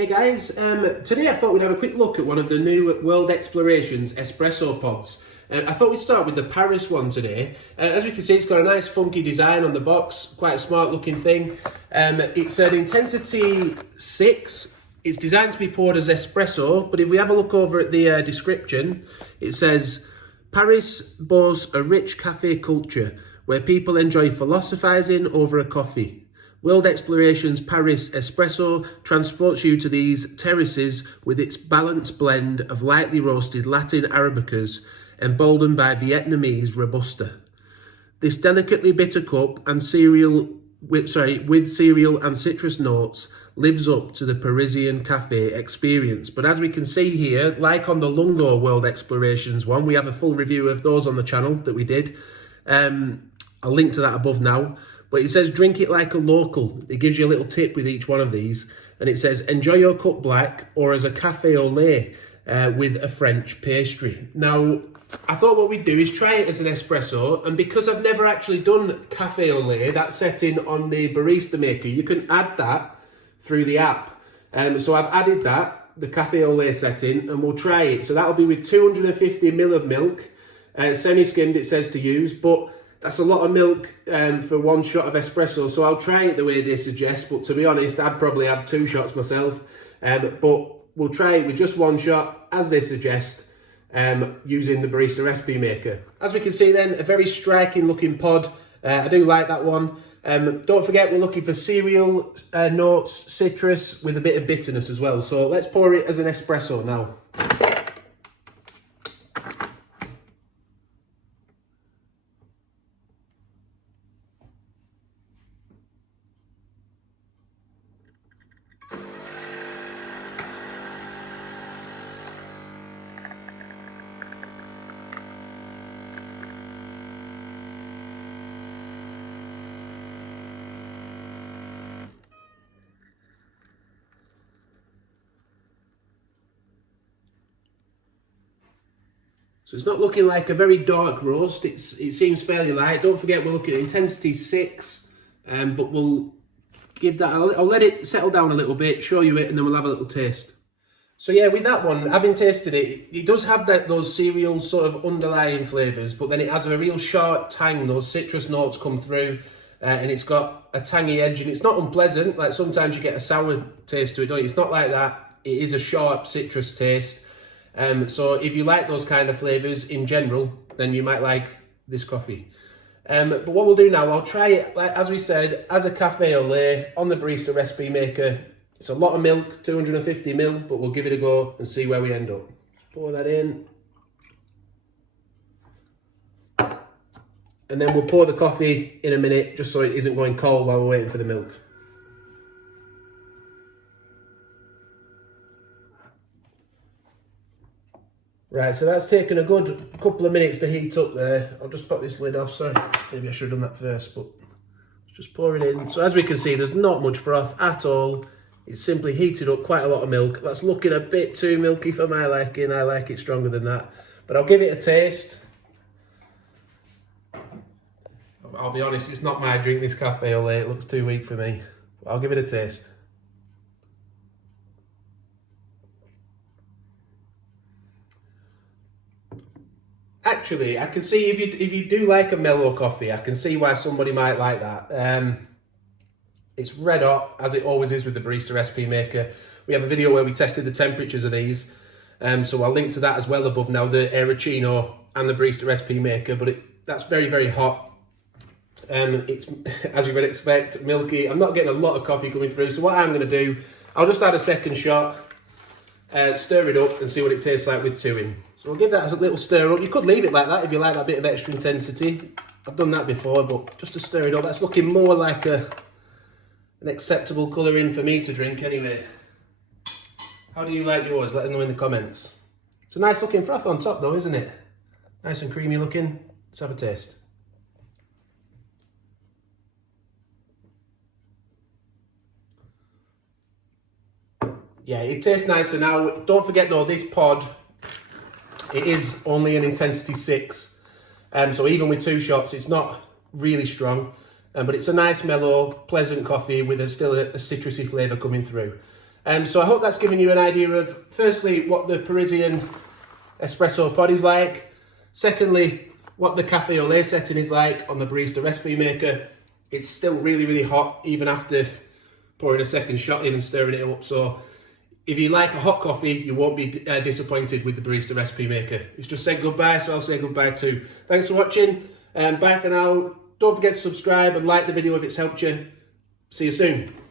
Hey guys, today I thought we'd have a quick look at one of the new World Explorations espresso pods. I thought we'd start with the Paris one today. As we can see, it's got a nice funky design on the box, quite a smart looking thing. It's an intensity 6. It's designed to be poured as espresso, but if we have a look over at the description, it says, Paris boasts a rich cafe culture where people enjoy philosophizing over a coffee. World Explorations Paris Espresso transports you to these terraces with its balanced blend of lightly roasted Latin Arabicas emboldened by Vietnamese Robusta. This delicately bitter cup and with cereal and citrus notes lives up to the Parisian cafe experience. But as we can see here, like on the Lungo World Explorations one, we have a full review of those on the channel that we did. I'll link to that above now. But it says, drink it like a local. It gives you a little tip with each one of these. And it says, enjoy your cup black or as a cafe au lait with a French pastry. Now, I thought what we'd do is try it as an espresso. And because I've never actually done cafe au lait, that setting on the Barista Maker, you can add that through the app. So I've added that, the cafe au lait setting, and we'll try it. So that'll be with 250 ml of milk. Semi-skimmed it says to use, but that's a lot of milk for one shot of espresso, so I'll try it the way they suggest, but to be honest, I'd probably have 2 shots myself. But we'll try it with just 1 shot, as they suggest, using the Barista Recipe Maker. As we can see then, a very striking looking pod. I do like that one. Don't forget, we're looking for cereal notes, citrus, with a bit of bitterness as well. So let's pour it as an espresso now. So it's not looking like a very dark roast, it seems fairly light. Don't forget we're looking at intensity 6, but we'll give that, I'll let it settle down a little bit, show you it, and then we'll have a little taste. So yeah, with that one, having tasted it, it does have those cereal sort of underlying flavours, but then it has a real sharp tang, those citrus notes come through, and it's got a tangy edge, and it's not unpleasant, like sometimes you get a sour taste to it, don't you? It's not like that, it is a sharp citrus taste. So if you like those kind of flavours in general, then you might like this coffee. But what we'll do now, I'll try it, like, as we said, as a cafe au lait on the Barista Recipe Maker. It's a lot of milk, 250 ml, but we'll give it a go and see where we end up. Pour that in. And then we'll pour the coffee in a minute, just so it isn't going cold while we're waiting for the milk. Right, so that's taken a good couple of minutes to heat up there. I'll just pop this lid off, sorry. Maybe I should have done that first, but just pour it in. So as we can see, there's not much froth at all. It's simply heated up quite a lot of milk. That's looking a bit too milky for my liking. I like it stronger than that. But I'll give it a taste. I'll be honest, it's not my drink, this cafe au lait. It looks too weak for me. But I'll give it a taste. Actually, I can see if you do like a mellow coffee, I can see why somebody might like that. It's red hot, as it always is with the Barista Recipe Maker. We have a video where we tested the temperatures of these, so I'll link to that as well above now, the Aerocino and the Barista Recipe Maker, but that's very, very hot. It's, as you would expect, milky. I'm not getting a lot of coffee coming through, so what I'm going to do, I'll just add a second shot, stir it up and see what it tastes like with 2 in. So we'll give that a little stir up. You could leave it like that if you like that bit of extra intensity. I've done that before, but just to stir it up, that's looking more like an acceptable colouring for me to drink anyway. How do you like yours? Let us know in the comments. It's a nice looking froth on top though, isn't it? Nice and creamy looking. Let's have a taste. Yeah, it tastes nicer now. Don't forget though, this pod, it is only an intensity 6. So even with 2 shots, it's not really strong. But it's a nice, mellow, pleasant coffee with still a citrusy flavour coming through. So I hope that's given you an idea of, firstly, what the Parisian espresso pod is like. Secondly, what the cafe au lait setting is like on the Barista Recipe Maker. It's still really, really hot, even after pouring a second shot in and stirring it up. So if you like a hot coffee, you won't be disappointed with the Barista Recipe Maker. It's just said goodbye, so I'll say goodbye too. Thanks for watching. Bye for now. Don't forget to subscribe and like the video if it's helped you. See you soon.